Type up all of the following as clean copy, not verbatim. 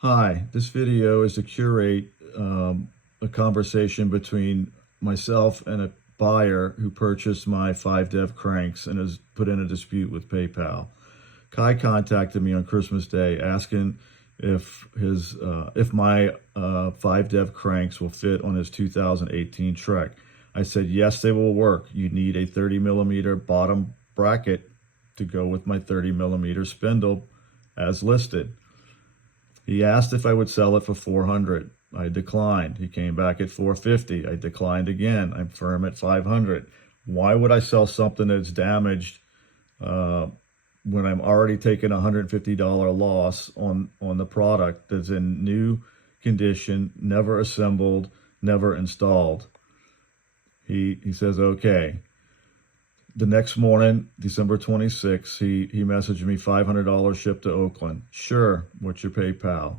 Hi, this video is to curate a conversation between myself and a buyer who purchased my 5DEV cranks and has put in a dispute with PayPal. Kai contacted me on Christmas Day asking if my 5DEV cranks will fit on his 2018 Trek. I said yes, they will work. You need a 30mm bottom bracket to go with my 30mm spindle as listed. He asked if I would sell it for 400. I declined. He came back at 450. I declined again. I'm firm at 500. Why would I sell something that's damaged when I'm already taking a $150 loss on the product that's in new condition, never assembled, never installed? He says, okay. The next morning, December 26th, he messaged me $500 shipped to Oakland. Sure, what's your PayPal?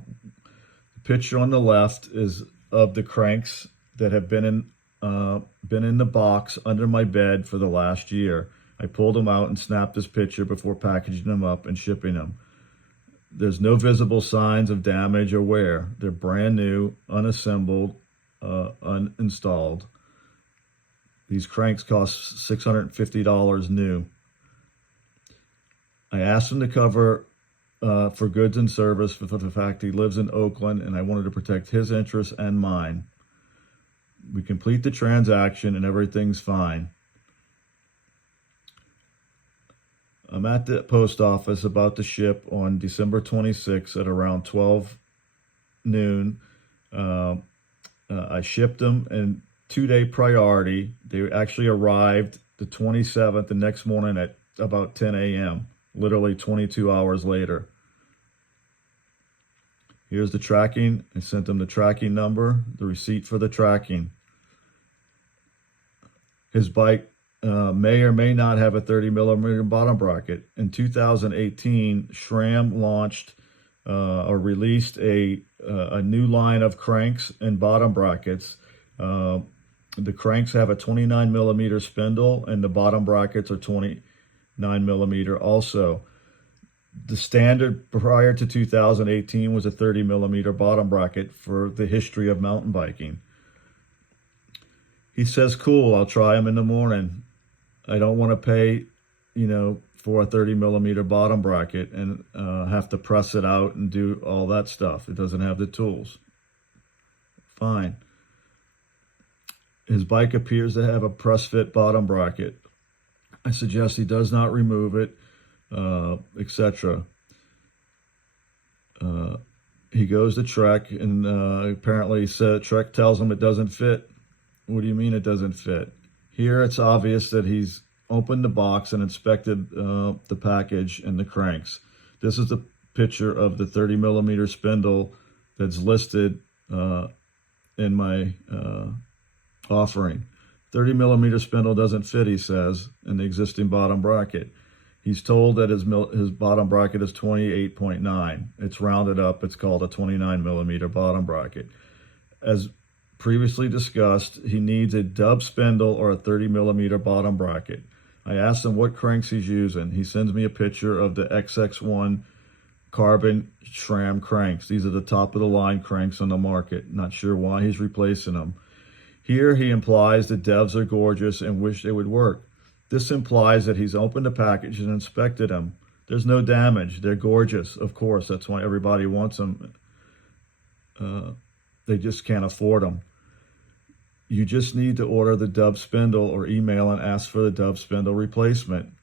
The picture on the left is of the cranks that have been in the box under my bed for the last year. I pulled them out and snapped this picture before packaging them up and shipping them. There's no visible signs of damage or wear. They're brand new, unassembled, uninstalled. These cranks cost $650 new. I asked him to cover for goods and service for the fact he lives in Oakland, and I wanted to protect his interests and mine. We complete the transaction and everything's fine. I'm at the post office about to ship on December 26th at around 12 noon. I shipped them and 2-day priority. They actually arrived the 27th, the next morning at about 10 a.m., literally 22 hours later. Here's the tracking. I sent them the tracking number, the receipt for the tracking. His bike may or may not have a 30mm bottom bracket. In 2018, SRAM launched or released a new line of cranks and bottom brackets. The cranks have a 29mm spindle and the bottom brackets are 29mm also. The standard prior to 2018 was a 30mm bottom bracket for the history of mountain biking. He says, cool, I'll try them in the morning. I don't want to pay, for a 30mm bottom bracket and have to press it out and do all that stuff. It doesn't have the tools. Fine. His bike appears to have a press fit bottom bracket. I suggest he does not remove it, etc. He goes to Trek and apparently Trek tells him it doesn't fit. What do you mean it doesn't fit? Here it's obvious that he's opened the box and inspected the package and the cranks. This is the picture of the 30mm spindle that's listed in my offering. 30mm spindle doesn't fit, he says, in the existing bottom bracket. He's told that his bottom bracket is 28.9. It's rounded up. It's called a 29mm bottom bracket. As previously discussed, he needs a dub spindle or a 30mm bottom bracket. I asked him what cranks he's using. He sends me a picture of the XX1 carbon SRAM cranks. These are the top of the line cranks on the market. Not sure why he's replacing them. Here he implies that devs are gorgeous and wish they would work. This implies that he's opened the package and inspected them. There's no damage. They're gorgeous, of course. That's why everybody wants them. They just can't afford them. You just need to order the dub spindle or email and ask for the dub spindle replacement.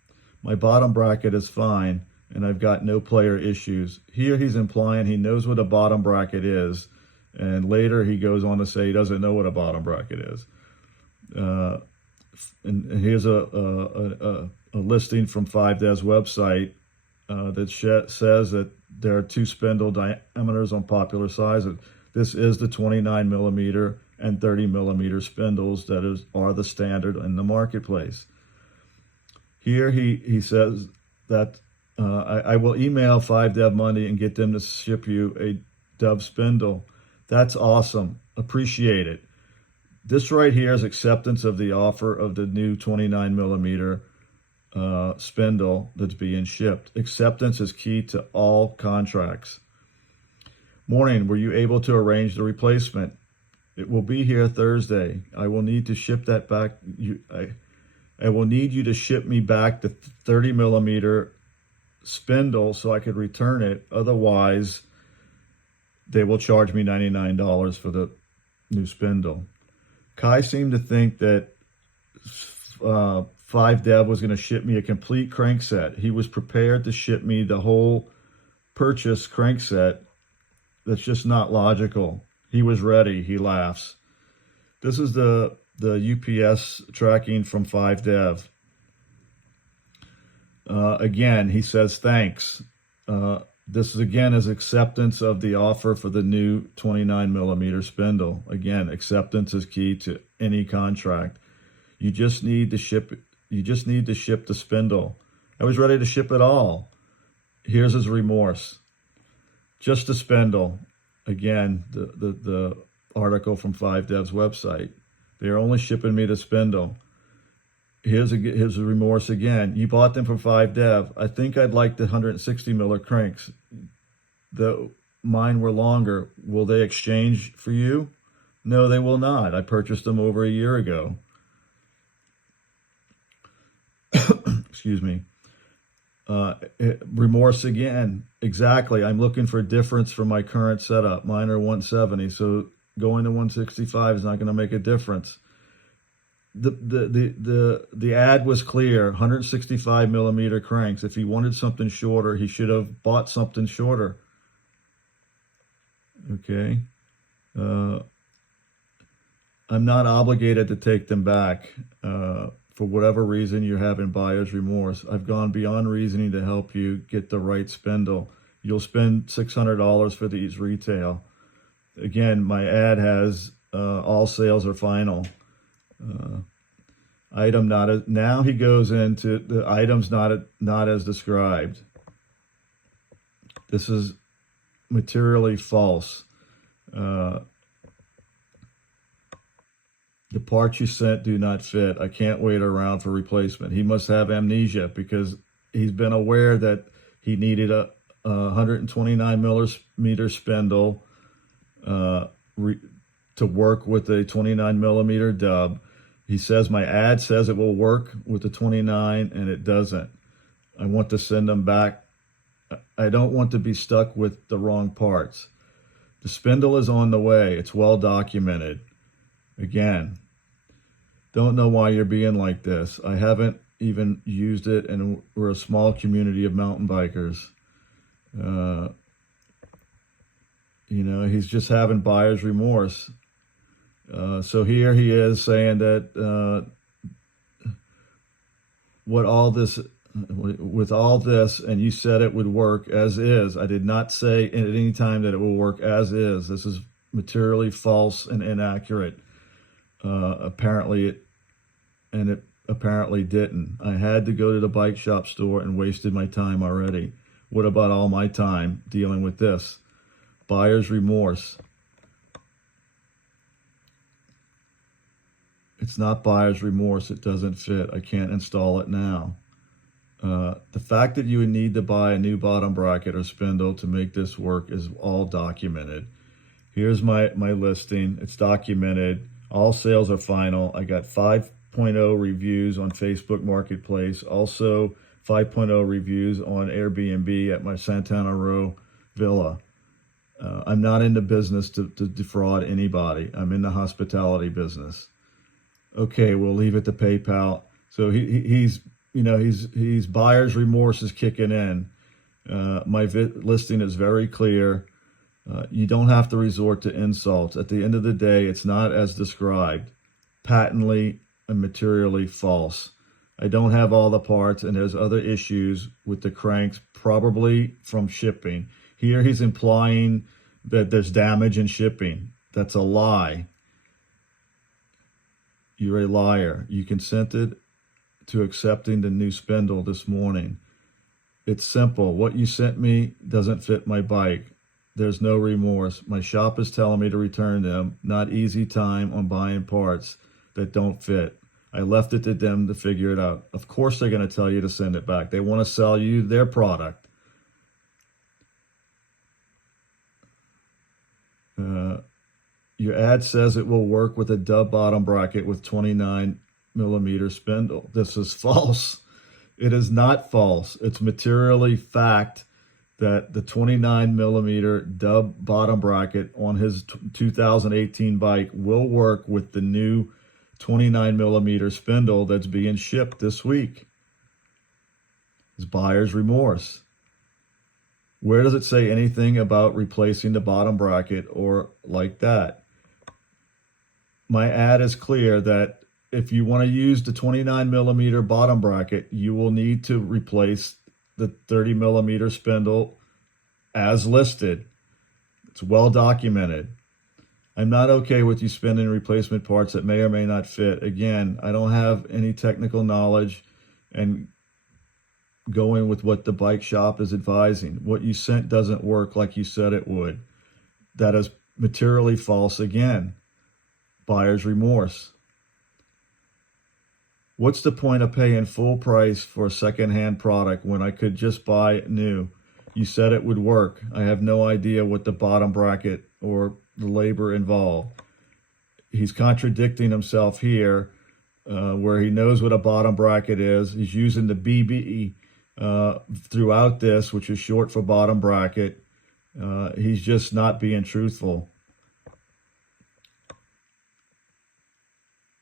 My bottom bracket is fine, and I've got no player issues. Here he's implying he knows what a bottom bracket is, and later he goes on to say he doesn't know what a bottom bracket is. And here's a listing from 5DEV's website that says that there are 2 spindle diameters on popular sizes. This is the 29mm and 30mm spindles that are the standard in the marketplace. Here he says that I will email 5DEV Monday and get them to ship you a dub spindle. That's awesome. Appreciate it. This right here is acceptance of the offer of the new 29mm spindle that's being shipped. Acceptance is key to all contracts. Morning, were you able to arrange the replacement? It will be here Thursday. I will need to ship that back. I will need you to ship me back the 30 millimeter spindle so I could return it. Otherwise, they will charge me $99 for the new spindle. Kai seemed to think that 5Dev was going to ship me a complete crankset. He was prepared to ship me the whole purchase crankset. That's just not logical. He was ready. He laughs. This is the UPS tracking from 5Dev. Again, he says thanks. This is again his acceptance of the offer for the new 29 millimeter spindle. Again, acceptance is key to any contract. You just need to ship. You just need to ship the spindle. I was ready to ship it all. Here's his remorse. Just the spindle. Again, the article from 5Dev's website. They're only shipping me the spindle. Here's a remorse again. You bought them from 5Dev. I think I'd like the 160 miller cranks. Mine were longer. Will they exchange for you? No, they will not. I purchased them over a year ago. Excuse me. Remorse again. Exactly. I'm looking for a difference from my current setup. Mine are 170, so going to 165 is not going to make a difference. The ad was clear. 165 millimeter cranks. If he wanted something shorter, he should have bought something shorter. Okay. I'm not obligated to take them back. For whatever reason you're having buyer's remorse. I've gone beyond reasoning to help you get the right spindle. You'll spend $600 for these retail. Again, my ad has all sales are final. Item not as, now he goes into the items not as described. This is materially false. The parts you sent do not fit. I can't wait around for replacement. He must have amnesia because he's been aware that he needed a 129 millimeter spindle to work with a 29 millimeter dub. He says my ad says it will work with the 29 and it doesn't. I want to send them back. I don't want to be stuck with the wrong parts. The spindle is on the way. It's well documented. Again, don't know why you're being like this. I haven't even used it, and we're a small community of mountain bikers. He's just having buyer's remorse. So here he is saying that with all this, and you said it would work as is. I did not say at any time that it will work as is. This is materially false and inaccurate. Apparently it didn't. I had to go to the bike shop store and wasted my time already. What about all my time dealing with this? Buyer's remorse. It's not buyer's remorse. It doesn't fit. I can't install it now. The fact that you would need to buy a new bottom bracket or spindle to make this work is all documented. Here's my listing. It's documented. All sales are final. I got 5.0 reviews on Facebook Marketplace. Also 5.0 reviews on Airbnb at my Santana Row villa. I'm not in the business to defraud anybody. I'm in the hospitality business. Okay, we'll leave it to PayPal. So he's buyer's remorse is kicking in. My listing is very clear. You don't have to resort to insults. At the end of the day, it's not as described. Patently and materially false. I don't have all the parts, and there's other issues with the cranks, probably from shipping. Here he's implying that there's damage in shipping. That's a lie. You're a liar. You consented to accepting the new spindle this morning. It's simple. What you sent me doesn't fit my bike. There's no remorse. My shop is telling me to return them. Not easy time on buying parts that don't fit. I left it to them to figure it out. Of course they're going to tell you to send it back. They want to sell you their product. Your ad says it will work with a dub bottom bracket with 29mm spindle. This is false. It is not false. It's materially fact that the 29mm dub bottom bracket on his 2018 bike will work with the new 29mm spindle that's being shipped this week. It's buyer's remorse. Where does it say anything about replacing the bottom bracket or like that? My ad is clear that if you want to use the 29mm bottom bracket, you will need to replace the 30mm spindle as listed. It's well documented. I'm not okay with you spending replacement parts that may or may not fit. Again, I don't have any technical knowledge and going with what the bike shop is advising. What you sent doesn't work like you said it would. That is materially false again. Buyer's remorse. What's the point of paying full price for a secondhand product when I could just buy it new? You said it would work. I have no idea what the bottom bracket or the labor involved. He's contradicting himself here, where he knows what a bottom bracket is. He's using the BB throughout this, which is short for bottom bracket. He's just not being truthful.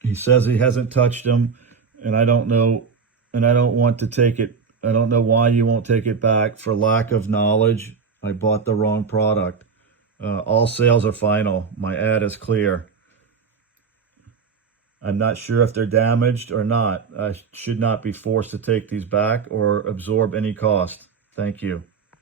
He says he hasn't touched them, and I don't know, and I don't want to take it. I don't know why you won't take it back. For lack of knowledge, I bought the wrong product. All sales are final. My ad is clear. I'm not sure if they're damaged or not. I should not be forced to take these back or absorb any cost. Thank you.